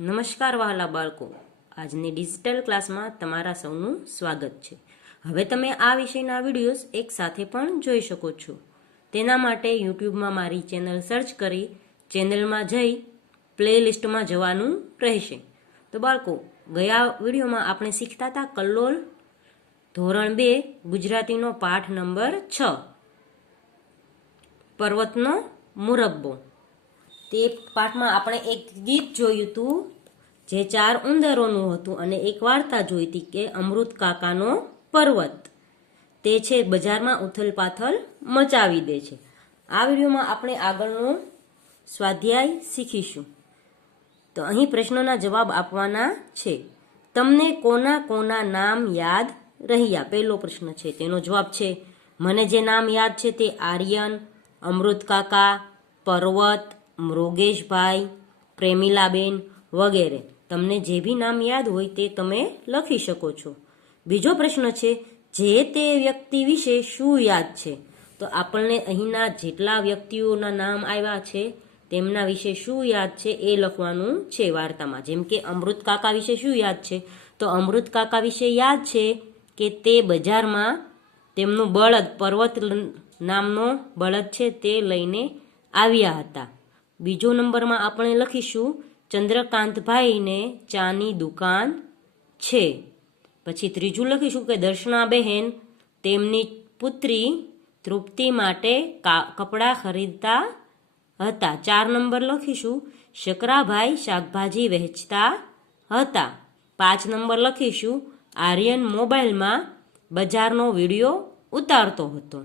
નમસ્કાર વહાલા બાળકો, આજની ડિજિટલ ક્લાસમાં તમારા સૌનું સ્વાગત છે. હવે તમે આ વિષયના વિડીયોઝ એક સાથે પણ જોઈ શકો છો. તેના માટે યુટ્યુબમાં મારી ચેનલ સર્ચ કરી ચેનલમાં જઈ પ્લેલિસ્ટમાં જવાનું રહેશે. તો બાળકો, ગયા વિડીયોમાં આપણે શીખતા હતા કલ્લોલ ધોરણ 2 ગુજરાતીનો પાઠ નંબર 6 પર્વતનો મુરબ્બો. તે પાઠમાં આપણે એક ગીત જોયું હતું જે 4 ઉંદરોનું હતું અને એક વાર્તા જોઈ હતી કે અમૃત કાકાનો પર્વત તે છે બજારમાં ઉથલ-પાથલ મચાવી દે છે. આ વિડીયોમાં આપણે આગળનો સ્વાધ્યાય શીખીશું. તો અહીં પ્રશ્નોના જવાબ આપવાના છે. તમને કોના કોના નામ યાદ રહ્યા? પહેલો પ્રશ્ન છે, તેનો જવાબ છે મને જે નામ યાદ છે તે આર્યન, અમૃત કાકા, પર્વત, મૃગેશભાઈ, પ્રેમીલાબેન વગેરે. તમને જે બી નામ યાદ હોય તે તમે લખી શકો છો. બીજો પ્રશ્ન છે, જે તે વ્યક્તિ વિશે શું યાદ છે? તો આપણને અહીંના જેટલા વ્યક્તિઓના નામ આવ્યા છે તેમના વિશે શું યાદ છે એ લખવાનું છે વાર્તામાં. જેમ કે અમૃત કાકા વિશે શું યાદ છે? તો અમૃત કાકા વિશે યાદ છે કે તે બજારમાં તેમનું બળદ, પર્વત નામનો બળદ છે તે લઈને આવ્યા હતા. બીજો નંબરમાં આપણે લખીશું ચંદ્રકાંતભાઈને ચાની દુકાન છે. પછી ત્રીજું લખીશું કે દર્શનાબહેન તેમની પુત્રી તૃપ્તિ માટે કપડાં ખરીદતા હતા. 4 નંબર લખીશું શકરાભાઈ શાકભાજી વહેંચતા હતા. 5 નંબર લખીશું આર્યન મોબાઈલમાં બજારનો વિડીયો ઉતારતો હતો.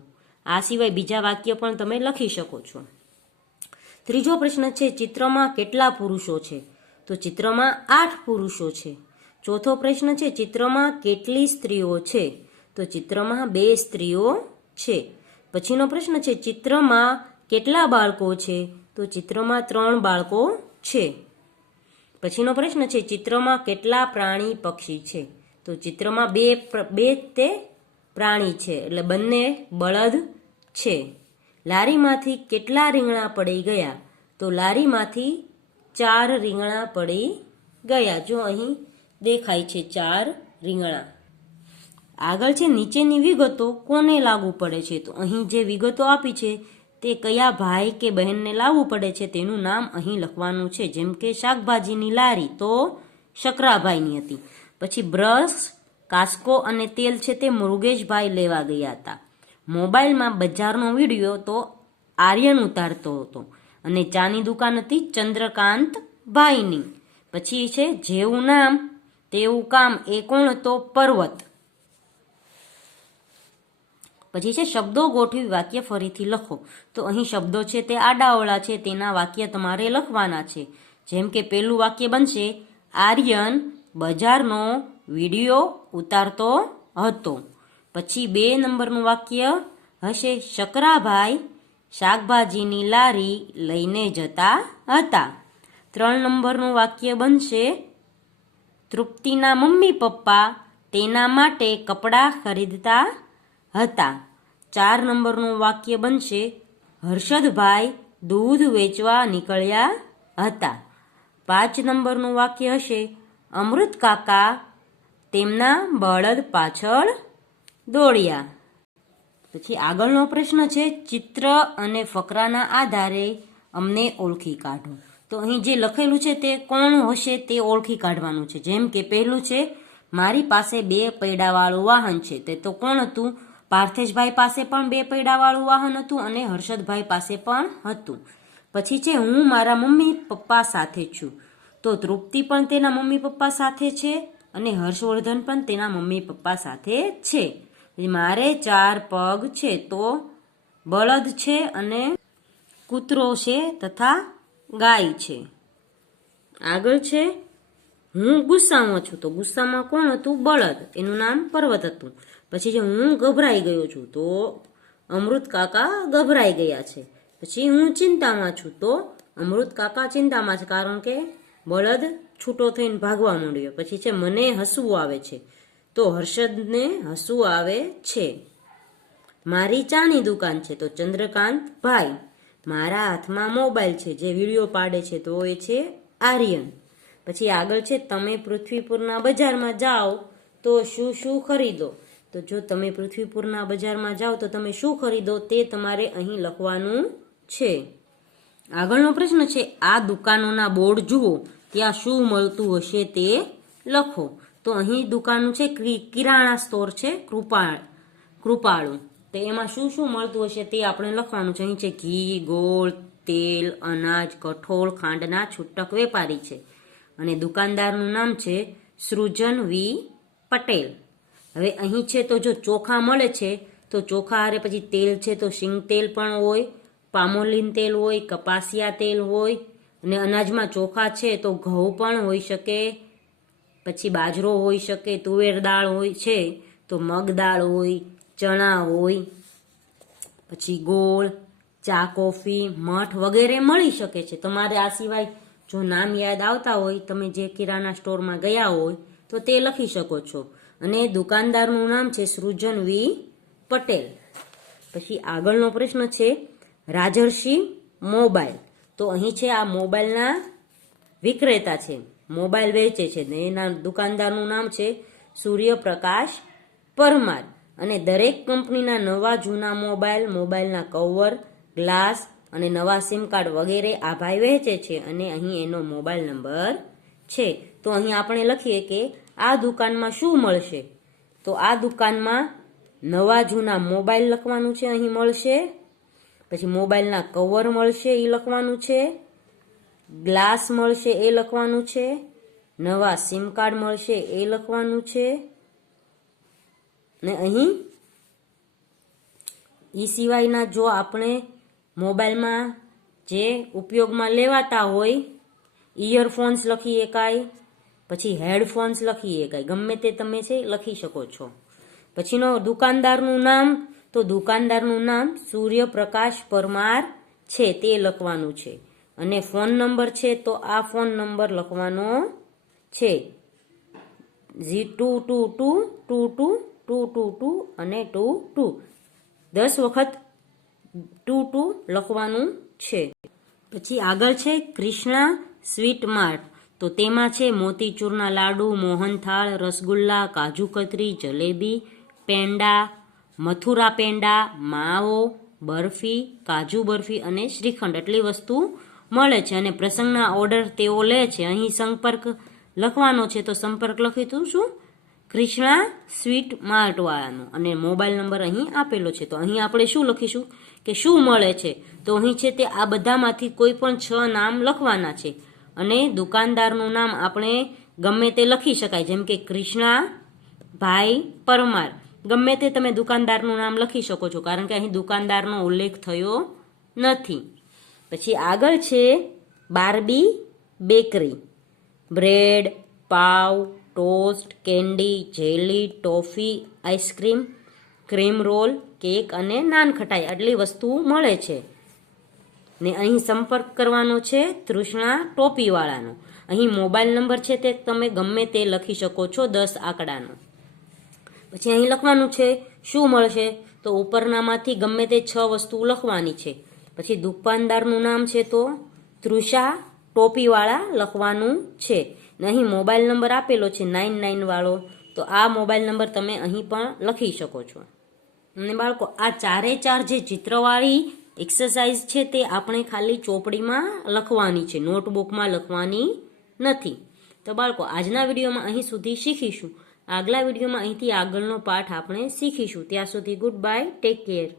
આ સિવાય બીજા વાક્ય પણ તમે લખી શકો છો. ત્રીજો પ્રશ્ન છે, ચિત્રમાં કેટલા પુરુષો છે? તો ચિત્રમાં 8 પુરુષો છે. ચોથો પ્રશ્ન છે, ચિત્રમાં કેટલી સ્ત્રીઓ છે? તો ચિત્રમાં 2 સ્ત્રીઓ છે. પછીનો પ્રશ્ન છે, ચિત્રમાં કેટલા બાળકો છે? તો ચિત્રમાં 3 બાળકો છે. પછીનો પ્રશ્ન છે, ચિત્રમાં કેટલા પ્રાણી પક્ષી છે? તો ચિત્રમાં બે તે પ્રાણી છે, એટલે બંને બળદ છે. લારીમાંથી કેટલા રીંગણા પડી ગયા? તો લારીમાંથી 4 રીંગણા પડી ગયા. જો અહીં દેખાય છે 4 રીંગણા. આગળ છે નીચેની વિગતો કોને લાગુ પડે છે? તો અહીં જે વિગતો આપી છે તે કયા ભાઈ કે બહેનને લાગુ પડે છે તેનું નામ અહીં લખવાનું છે. જેમ કે શાકભાજીની લારી તો શકરાભાઈની હતી. પછી બ્રશ, કાસ્કો અને તેલ છે તે મૃગેશભાઈ લેવા ગયા હતા. મોબાઈલમાં બજારનો વિડીયો તો આર્યન ઉતારતો હતો અને ચાની દુકાન હતી ચંદ્રકાંતભાઈની. પછી છે જેવું નામ તેવું કામ એ કોણ હતો? પર્વત. પછી છે શબ્દો ગોઠવી વાક્ય ફરીથી લખો. તો અહીં શબ્દો છે તે આડાઅવળા છે, તેના વાક્ય તમારે લખવાના છે. જેમ કે પહેલું વાક્ય બનશે આર્યન બજારનો વિડીયો ઉતારતો હતો. પછી 2 નંબરનું વાક્ય હશે શકરાભાઈ શાકભાજીની લારી લઈને જતા હતા. 3 નંબરનું વાક્ય બનશે તૃપ્તિના મમ્મી પપ્પા તેના માટે કપડાં ખરીદતા હતા. 4 નંબરનું વાક્ય બનશે હર્ષદભાઈ દૂધ વેચવા નીકળ્યા હતા. 5 નંબરનું વાક્ય હશે અમૃત કાકા તેમના બળદ પાછળ દોડ્યા. પછી આગળનો પ્રશ્ન છે, ચિત્ર અને ફકરાના આધારે અમને ઓળખી કાઢો. તો અહીં જે લખેલું છે તે કોણ હશે તે ઓળખી કાઢવાનું છે. જેમ કે પહેલું છે મારી પાસે 2 પૈડાવાળું વાહન છે. તે તો કોણ હતું? પાર્થેશભાઈ પાસે પણ 2 પૈડાવાળું વાહન હતું અને હર્ષદભાઈ પાસે પણ હતું. પછી છે હું મારા મમ્મી પપ્પા સાથે છું. તો તૃપ્તિ પણ તેના મમ્મી પપ્પા સાથે છે અને હર્ષવર્ધન પણ તેના મમ્મી પપ્પા સાથે છે. મારે 4 પગ છે, તો બળદ છે અને કૂતરો છે તથા ગાય છે. આગળ છે હું ગુસ્સામાં છું. તો ગુસ્સામાં કોણ હતું? બળદ, એનું નામ પર્વત હતું. પછી જે હું ગભરાઈ ગયો છું, તો અમૃત કાકા ગભરાઈ ગયા છે. પછી હું ચિંતામાં છું, તો અમૃત કાકા ચિંતામાં છે કારણ કે બળદ છૂટો થઈને ભાગવા માંડ્યો. પછી છે મને હસવું આવે છે, તો હર્ષદને હસવું આવે છે. મારી ચાની દુકાન છે, તો ચંદ્રકાંતભાઈ. મારા હાથમાં મોબાઈલ છે જે વિડીયો પાડે છે, તો એ છે આર્યન. પછી આગળ છે તમે પૃથ્વીપુરના બજારમાં જાઓ તો શું શું ખરીદો. તો જો તમે પૃથ્વીપુરના બજારમાં જાઓ તો તમે શું ખરીદો તે તમારે અહીં લખવાનું છે. આગળનો પ્રશ્ન છે આ દુકાનોના બોર્ડ જુઓ, ત્યાં શું મળતું હશે તે લખો. તો અહીં દુકાન છે કિરાણા સ્ટોર છે કૃપાળુ. તો એમાં શું શું મળતું હશે તે આપણે લખવાનું છે. અહીં છે ઘી, ગોળ, તેલ, અનાજ, કઠોળ, ખાંડના છૂટક વેપારી છે. અને દુકાનદારનું નામ છે સૃજન વી પટેલ. હવે અહીં છે તો જો ચોખા મળે છે તો ચોખા હારે પછી તેલ છે તો સિંગ તેલ પણ હોય, પામોલીન તેલ હોય, કપાસિયા તેલ હોય. અને અનાજમાં ચોખા છે તો ઘઉં પણ હોઈ શકે, પછી બાજરો હોઈ શકે, તુવેર દાળ હોય છે તો મગ દાળ હોય, ચણા હોય, પછી ગોળ, ચા, કોફી, મઠ વગેરે મળી શકે છે. તમારે આ સિવાય જો નામ યાદ આવતા હોય, તમે જે કિરાણા સ્ટોરમાં ગયા હોય તો તે લખી શકો છો. અને દુકાનદારનું નામ છે સૃજન વી પટેલ. પછી આગળનો પ્રશ્ન છે રાજર્ષિ મોબાઈલ. તો અહીં છે આ મોબાઈલના વિક્રેતા છે, મોબાઈલ વેચે છે ને એના દુકાનદારનું નામ છે સૂર્યપ્રકાશ પરમાર. અને દરેક કંપનીના નવા જૂના મોબાઈલના કવર, ગ્લાસ અને નવા સિમ કાર્ડ વગેરે આ ભાઈ વહેંચે છે અને અહીં એનો મોબાઈલ નંબર છે. તો અહીં આપણે લખીએ કે આ દુકાનમાં શું મળશે. તો આ દુકાનમાં નવા જૂના મોબાઈલ લખવાનું છે, અહીં મળશે. પછી મોબાઈલના કવર મળશે એ લખવાનું છે, ગ્લાસ મળશે એ લખવાનું છે, નવા સિમ કાર્ડ મળશે એ લખવાનું છે. ને અહીં એ સિવાયના જો આપણે મોબાઈલમાં જે ઉપયોગમાં લેવાતા હોય, ઇયરફોન્સ લખી એકાય, પછી હેડફોન્સ લખી એકાય, ગમે તે તમે છે લખી શકો છો. પછીનો દુકાનદારનું નામ, તો દુકાનદારનું નામ સૂર્યપ્રકાશ પરમાર છે તે લખવાનું છે. અને ફોન નંબર છે તો આ ફોન નંબર લખવાનો છે 2222222 અને 22. 10 વખત 22 લખવાનું છે. પછી આગળ છે કૃષ્ણા સ્વીટ માર્ટ. તો તેમાં છે મોતીચૂરના લાડુ, મોહનથાળ, રસગુલ્લા, કાજુ કતરી, જલેબી, પેંડા, મથુરા પેંડા, માવો, બરફી, કાજુ બરફી અને શ્રીખંડ એટલી વસ્તુ મળે છે. અને પ્રસંગના ઓર્ડર તેઓ લે છે. અહીં સંપર્ક લખવાનો છે તો સંપર્ક લખીશું શું, કૃષ્ણા સ્વીટ માર્ટ વાળાનો. અને મોબાઈલ નંબર અહીં આપેલો છે. તો અહીં આપણે શું લખીશું કે શું મળે છે. તો અહીં છે તે આ બધામાંથી કોઈ પણ 6 નામ લખવાના છે. અને દુકાનદારનું નામ આપણે ગમે તે લખી શકાય, જેમ કે કૃષ્ણા ભાઈ પરમાર, ગમે તે તમે દુકાનદારનું નામ લખી શકો છો, કારણ કે અહીં દુકાનદારનો ઉલ્લેખ થયો નથી. પછી આગળ છે બાર્બી બેકરી. બ્રેડ, પાવ, toast, candy, jelly, toffee, ice cream, cream roll, cake અને નાનખટાઈ આટલી વસ્તુ મળે છે. ને અહીં સંપર્ક કરવાનો છે તૃષ્ણા ટોપીવાળાનો. અહીં મોબાઈલ નંબર છે તે તમે ગમે તે લખી શકો છો 10 આંકડાનો. પછી અહીં લખવાનું છે શું મળશે, તો ઉપરનામાંથી ગમે તે 6 વસ્તુ લખવાની છે. પછી દુકાનદારનું નામ છે તો તૃષા ટોપીવાળા લખવાનું છે. ને અહીં મોબાઈલ નંબર આપેલો છે 99 વાળો, તો આ મોબાઈલ નંબર તમે અહીં પણ લખી શકો છો. અને બાળકો આ 4 જે ચિત્રવાળી એક્સરસાઇઝ છે તે આપણે ખાલી ચોપડીમાં લખવાની છે, નોટબુકમાં લખવાની નથી. તો બાળકો આજના વિડીયોમાં અહીં સુધી શીખીશું. આગલા વિડીયોમાં અહીંથી આગળનો પાઠ આપણે શીખીશું. ત્યાં સુધી ગુડ બાય, ટેક કેર.